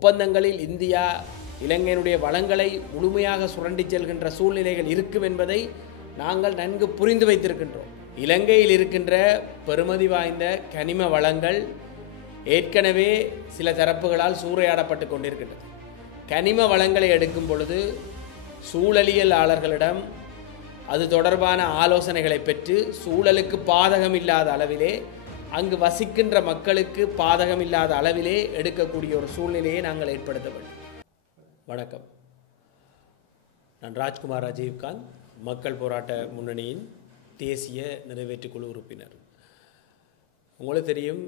ஒப்பந்தங்களில் இந்தியா இலங்கையினுடைய வளங்களை முழுமையாக சுரண்டிச் செல்கின்ற சூழ்நிலைகள் இருக்கும் என்பதை நாங்கள் நன்கு புரிந்து வைத்திருக்கின்றோம். இலங்கையில் இருக்கின்ற பெறுமதி வாய்ந்த கனிம வளங்கள் ஏற்கனவே சில தரப்புகளால் சூறையாடப்பட்டு கொண்டிருக்கின்றது. கனிம வளங்களை எடுக்கும் பொழுது சூழலியலாளர்களிடம் அது தொடர்பான ஆலோசனைகளை பெற்று சூழலுக்கு பாதகமில்லாத அளவிலே, அங்கு வசிக்கின்ற மக்களுக்கு பாதகமில்லாத அளவிலே எடுக்கக்கூடிய ஒரு சூழ்நிலையை நாங்கள் ஏற்படுத்த வேண்டும். வணக்கம். நான் ராஜ்குமார் ராஜீவ்காந்த், மக்கள் போராட்ட முன்னணியின் தேசிய நிறைவேற்றுக்குழு உறுப்பினர். உங்களுக்கு தெரியும்,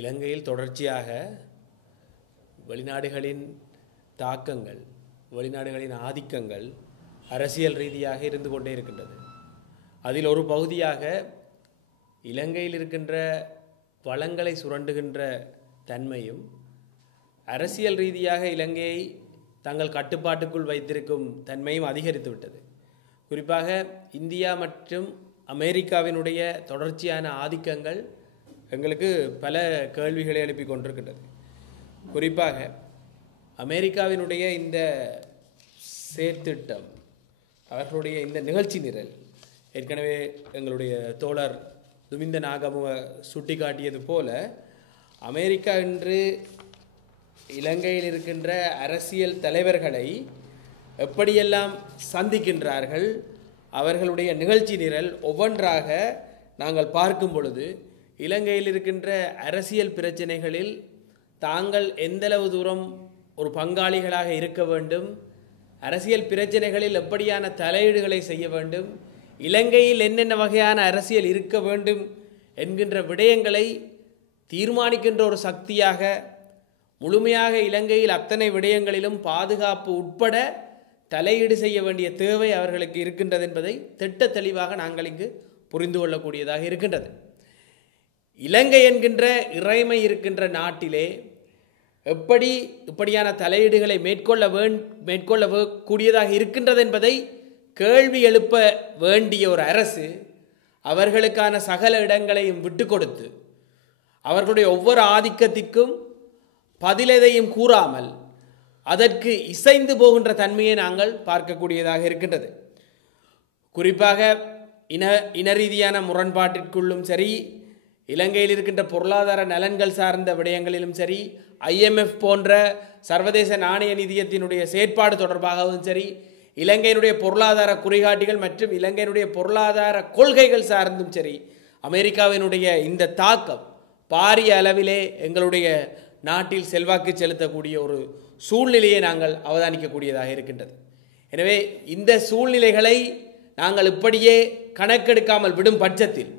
இலங்கையில் தொடர்ச்சியாக வெளிநாடுகளின் தாக்கங்கள், வெளிநாடுகளின் ஆதிக்கங்கள் அரசியல் ரீதியாக இருந்து கொண்டே இருக்கின்றது. அதில் ஒரு பகுதியாக இலங்கையில் இருக்கின்ற வளங்களை சுரண்டுகின்ற தன்மையும், அரசியல் ரீதியாக இலங்கையை தங்கள் கட்டுப்பாட்டுக்குள் வைத்திருக்கும் தன்மையும் அதிகரித்து விட்டது. குறிப்பாக இந்தியா மற்றும் அமெரிக்காவினுடைய தொடர்ச்சியான ஆதிக்கங்கள் எங்களுக்கு பல கேள்விகளை எழுப்பி கொண்டிருக்கின்றது. குறிப்பாக அமெரிக்காவினுடைய இந்த செயற்திட்டம், அவர்களுடைய இந்த நிகழ்ச்சி நிரல், ஏற்கனவே எங்களுடைய தோழர் துமிந்த நாகமுவ சுட்டி காட்டியது போல, அமெரிக்கா இன்று இலங்கையில் இருக்கின்ற அரசியல் தலைவர்களை எப்படியெல்லாம் சந்திக்கின்றார்கள், அவர்களுடைய நிகழ்ச்சி நிரல் ஒவ்வொன்றாக நாங்கள் பார்க்கும் பொழுது இலங்கையில் இருக்கின்ற அரசியல் பிரச்சனைகளில் தாங்கள் எந்தளவு தூரம் ஒரு பங்காளிகளாக இருக்க வேண்டும், அரசியல் பிரச்சனைகளில் எப்படியான தலையீடுகளை செய்ய வேண்டும், இலங்கையில் என்னென்ன வகையான அரசியல் இருக்க வேண்டும் என்கின்ற விடயங்களை தீர்மானிக்கின்ற ஒரு சக்தியாக, முழுமையாக இலங்கையில் அத்தனை விடயங்களிலும் பாதுகாப்பு உட்பட தலையீடு செய்ய வேண்டிய தேவை அவர்களுக்கு இருக்கின்றது என்பதை திட்ட தெளிவாக நாங்கள் இங்கு புரிந்து கொள்ளக்கூடியதாக இருக்கின்றது. இலங்கை என்கின்ற இறைமை இருக்கின்ற நாட்டிலே இப்படியான தலையீடுகளை மேற்கொள்ள கூடியதாக இருக்கின்றது என்பதை கேள்வி எழுப்ப வேண்டிய ஒரு அரசு அவர்களுக்கான சகல இடங்களையும் விட்டு கொடுத்து, அவர்களுடைய ஒவ்வொரு ஆதிக்கத்திற்கும் பதிலெதையும் கூறாமல் அதற்கு இசைந்து போகின்ற தன்மையை நாங்கள் பார்க்கக்கூடியதாக இருக்கின்றது. குறிப்பாக இன ரீதியான முரண்பாட்டிற்குள்ளும் சரி, இலங்கையில் இருக்கின்ற பொருளாதார நலன்கள் சார்ந்த விடயங்களிலும் சரி, IMF போன்ற சர்வதேச நாணய நிதியத்தினுடைய செயற்பாடு தொடர்பாகவும் சரி, இலங்கையினுடைய பொருளாதார குறிகாட்டிகள் மற்றும் இலங்கையினுடைய பொருளாதார கொள்கைகள் சார்ந்தும் சரி, அமெரிக்காவினுடைய இந்த தாக்கம் பாரிய அளவிலே எங்களுடைய நாட்டில் செல்வாக்கு செலுத்தக்கூடிய ஒரு சூழ்நிலையை நாங்கள் அவதானிக்கக்கூடியதாக இருக்கின்றது. எனவே இந்த சூழ்நிலைகளை நாங்கள் இப்படியே கணக்கெடுக்காமல் விடும் பட்சத்தில்,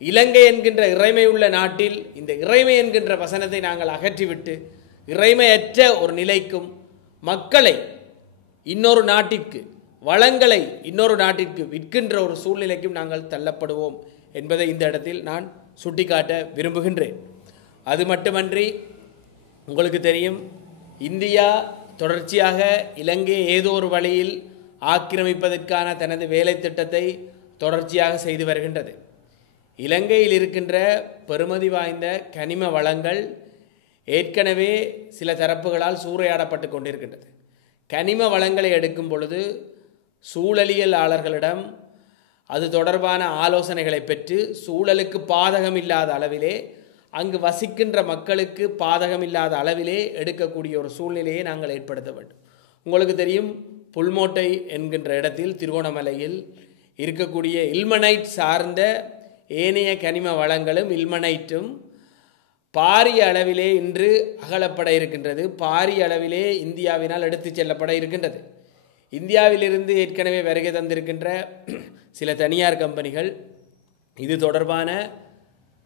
இலங்கை என்கின்ற இறைமை உள்ள நாட்டில் இந்த இறைமை என்கின்ற வசனத்தை நாங்கள் அகற்றிவிட்டு இறைமையற்ற ஒரு நிலைக்கும், மக்களை இன்னொரு நாட்டிற்கு, வளங்களை இன்னொரு நாட்டிற்கு விற்கின்ற ஒரு சூழ்நிலைக்கும் நாங்கள் தள்ளப்படுவோம் என்பதை இந்த இடத்தில் நான் சுட்டிக்காட்ட விரும்புகின்றேன். அது மட்டுமன்றி, உங்களுக்கு தெரியும், இந்தியா தொடர்ச்சியாக இலங்கையை ஏதோ ஒரு வழியில் ஆக்கிரமிப்பதற்கான தனது வேலை திட்டத்தை தொடர்ச்சியாக செய்து வருகின்றது. இலங்கையில் இருக்கின்ற பெறுமதி வாய்ந்த கனிம வளங்கள் ஏற்கனவே சில தரப்புகளால் சூறையாடப்பட்டு கொண்டிருக்கின்றது. கனிம வளங்களை எடுக்கும் பொழுது சூழலியலாளர்களிடம் அது தொடர்பான ஆலோசனைகளை பெற்று சூழலுக்கு பாதகமில்லாத அளவிலே, அங்கு வசிக்கின்ற மக்களுக்கு பாதகமில்லாத அளவிலே எடுக்கக்கூடிய ஒரு சூழ்நிலையை நாங்கள் ஏற்படுத்த வேண்டும். உங்களுக்கு தெரியும், புல்மோட்டை என்கின்ற இடத்தில் திருகோணமலையில் இருக்கக்கூடிய இல்மனைட் சார்ந்த ஏனைய கனிம வளங்களும் இல்மனைட்டும் பாரிய அளவிலே இன்று அகலப்பட இருக்கின்றது. பாரிய அளவிலே இந்தியாவினால் எடுத்துச் செல்லப்பட இருக்கின்றது. இந்தியாவிலிருந்து ஏற்கனவே வருகை தந்திருக்கின்ற சில தனியார் கம்பெனிகள் இது தொடர்பான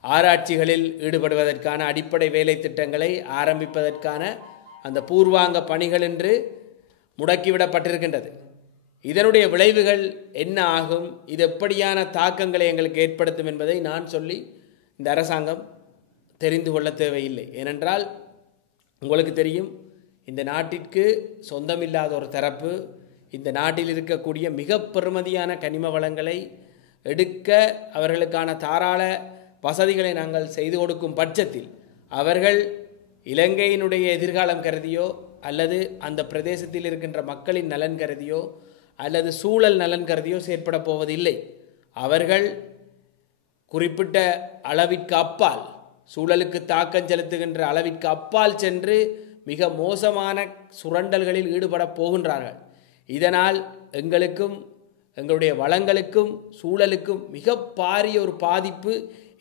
ஆராய்ச்சிகளில் ஈடுபடுவதற்கான அடிப்படை வேலை திட்டங்களை ஆரம்பிப்பதற்கான அந்த பூர்வாங்க பணிகள் என்று முடக்கிவிடப்பட்டிருக்கின்றது. இதனுடைய விளைவுகள் என்ன ஆகும், இது எப்படியான தாக்கங்களை எங்களுக்கு ஏற்படுத்தும் என்பதை நான் சொல்லி இந்த அரசாங்கம் தெரிந்து கொள்ள தேவையில்லை. ஏனென்றால் உங்களுக்கு தெரியும், இந்த நாட்டிற்கு சொந்தமில்லாத ஒரு தரப்பு இந்த நாட்டில் இருக்கக்கூடிய மிக பெருமதியான கனிம வளங்களை எடுக்க அவர்களுக்கான தாராள வசதிகளை நாங்கள் செய்து கொடுக்கும் பட்சத்தில் அவர்கள் இலங்கையினுடைய எதிர்காலம் கருதியோ அல்லது அந்த பிரதேசத்தில் இருக்கின்ற மக்களின் நலன் கருதியோ அல்லது சூழல் நலன் கருதியோ செயற்பட போவதில்லை. அவர்கள் குறிப்பிட்ட அளவிற்கு அப்பால், சூழலுக்கு தாக்கம் செலுத்துகின்ற அளவிற்கு அப்பால் சென்று மிக மோசமான சுரண்டல்களில் ஈடுபட போகின்றார்கள். இதனால் எங்களுக்கும் எங்களுடைய வளங்களுக்கும் சூழலுக்கும் மிக பாரிய ஒரு பாதிப்பு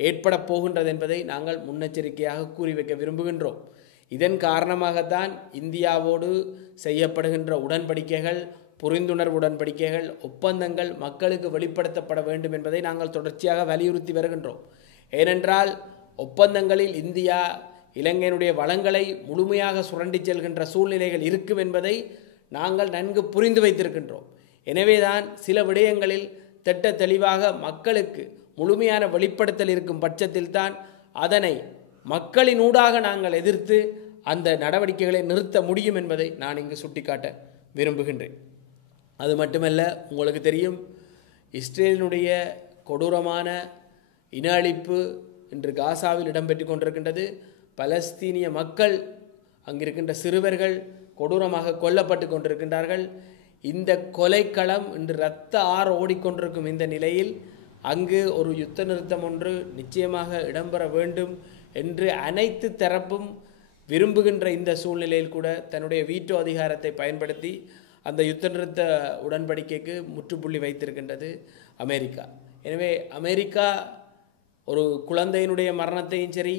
ஏற்பட போகின்றது என்பதை நாங்கள் முன்னெச்சரிக்கையாக கூறி வைக்க விரும்புகின்றோம். இதன் காரணமாகத்தான் இந்தியாவோடு செய்யப்படுகின்ற உடன்படிக்கைகள், புரிந்துணர்வு உடன்படிக்கைகள், ஒப்பந்தங்கள் மக்களுக்கு வெளிப்படுத்தப்பட வேண்டும் என்பதை நாங்கள் தொடர்ச்சியாக வலியுறுத்தி வருகின்றோம். ஏனென்றால் ஒப்பந்தங்களில் இந்தியா இலங்கையினுடைய வளங்களை முழுமையாக சுரண்டி செல்கின்ற சூழ்நிலைகள் இருக்கும் என்பதை நாங்கள் நன்கு புரிந்து வைத்திருக்கின்றோம். எனவேதான் சில விடயங்களில் திட்ட தெளிவாக மக்களுக்கு முழுமையான வெளிப்படுத்தல் இருக்கும் பட்சத்தில் தான் அதனை மக்களினூடாக நாங்கள் எதிர்த்து அந்த நடவடிக்கைகளை நிறுத்த முடியும் என்பதை நான் இங்கு சுட்டிக்காட்ட விரும்புகின்றேன். அது மட்டுமல்ல, உங்களுக்கு தெரியும், இஸ்ரேலினுடைய கொடூரமான இன அழிப்பு இன்று காசாவில் இடம்பெற்று கொண்டிருக்கின்றது. பலஸ்தீனிய மக்கள், அங்கிருக்கின்ற சிறுவர்கள் கொடூரமாக கொல்லப்பட்டு கொண்டிருக்கின்றார்கள். இந்த கொலைக்களம் இன்று இரத்த ஆறு ஓடிக்கொண்டிருக்கும் இந்த நிலையில் அங்கு ஒரு யுத்த நிறுத்தம் ஒன்று நிச்சயமாக இடம்பெற வேண்டும் என்று அனைத்து தரப்பும் விரும்புகின்ற இந்த சூழ்நிலையில் கூட தன்னுடைய வீட்டோ அதிகாரத்தை பயன்படுத்தி அந்த யுத்த நிறுத்த உடன்படிக்கைக்கு முற்றுப்புள்ளி வைத்திருக்கின்றது அமெரிக்கா. எனவே அமெரிக்கா ஒரு குழந்தையினுடைய மரணத்தையும் சரி,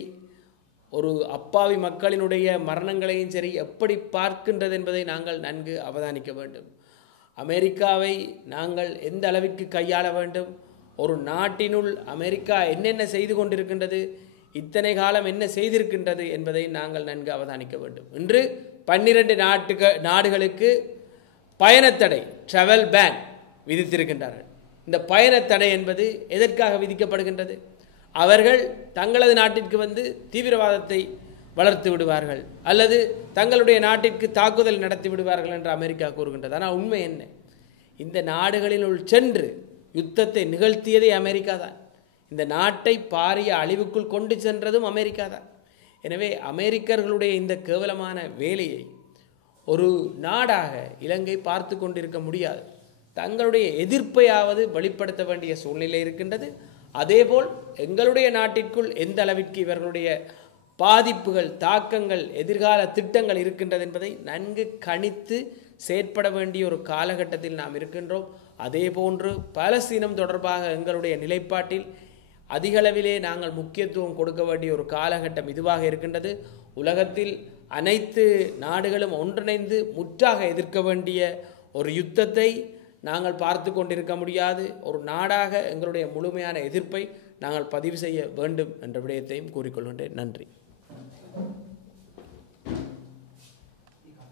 ஒரு அப்பாவி மக்களினுடைய மரணங்களையும் சரி எப்படி பார்க்கின்றது என்பதை நாங்கள் நன்கு அவதானிக்க வேண்டும். அமெரிக்காவை நாங்கள் எந்த அளவிற்கு கையாள வேண்டும், ஒரு நாட்டினுள் அமெரிக்கா என்னென்ன செய்து கொண்டிருக்கின்றது, இத்தனை காலம் என்ன செய்திருக்கின்றது என்பதை நாங்கள் நன்கு அவதானிக்க வேண்டும். இன்று 12 நாடுகளுக்கு பயணத்தடை, ட்ராவல் பேன் விதித்திருக்கின்றார்கள். இந்த பயணத்தடை என்பது எதற்காக விதிக்கப்படுகின்றது? அவர்கள் தங்களது நாட்டிற்கு வந்து தீவிரவாதத்தை வளர்த்து விடுவார்கள் அல்லது தங்களுடைய நாட்டிற்கு தாக்குதல் நடத்தி விடுவார்கள் என்று அமெரிக்கா கூறுகின்றது. ஆனால் உண்மை என்ன? இந்த நாடுகளினுள் சென்று யுத்தத்தை நிகழ்த்தியதே அமெரிக்கா தான். இந்த நாட்டை பாரிய அழிவுக்குள் கொண்டு சென்றதும் அமெரிக்கா தான். எனவே அமெரிக்கர்களுடைய இந்த கேவலமான வேலையை ஒரு நாடாக இலங்கை பார்த்து கொண்டிருக்க முடியாது. தங்களுடைய எதிர்ப்பையாவது வெளிப்படுத்த வேண்டிய சூழ்நிலை இருக்கின்றது. அதேபோல் எங்களுடைய நாட்டிற்குள் எந்த அளவிற்கு இவர்களுடைய பாதிப்புகள், தாக்கங்கள், எதிர்கால திட்டங்கள் இருக்கின்றது என்பதை நன்கு கணித்து செயற்பட வேண்டிய ஒரு காலகட்டத்தில் நாம் இருக்கின்றோம். அதே போன்று பாலஸ்தீனம் தொடர்பாக எங்களுடைய நிலைப்பாட்டில் அதிகளவிலே நாங்கள் முக்கியத்துவம் கொடுக்க வேண்டிய ஒரு காலகட்டம் இதுவாக இருக்கின்றது. உலகத்தில் அனைத்து நாடுகளும் ஒன்றிணைந்து முற்றாக எதிர்க்க வேண்டிய ஒரு யுத்தத்தை நாங்கள் பார்த்து கொண்டிருக்க முடியாது. ஒரு நாடாக எங்களுடைய முழுமையான எதிர்ப்பை நாங்கள் பதிவு செய்ய வேண்டும் என்ற விடயத்தையும் கூறிக்கொள்கின்றேன். நன்றி.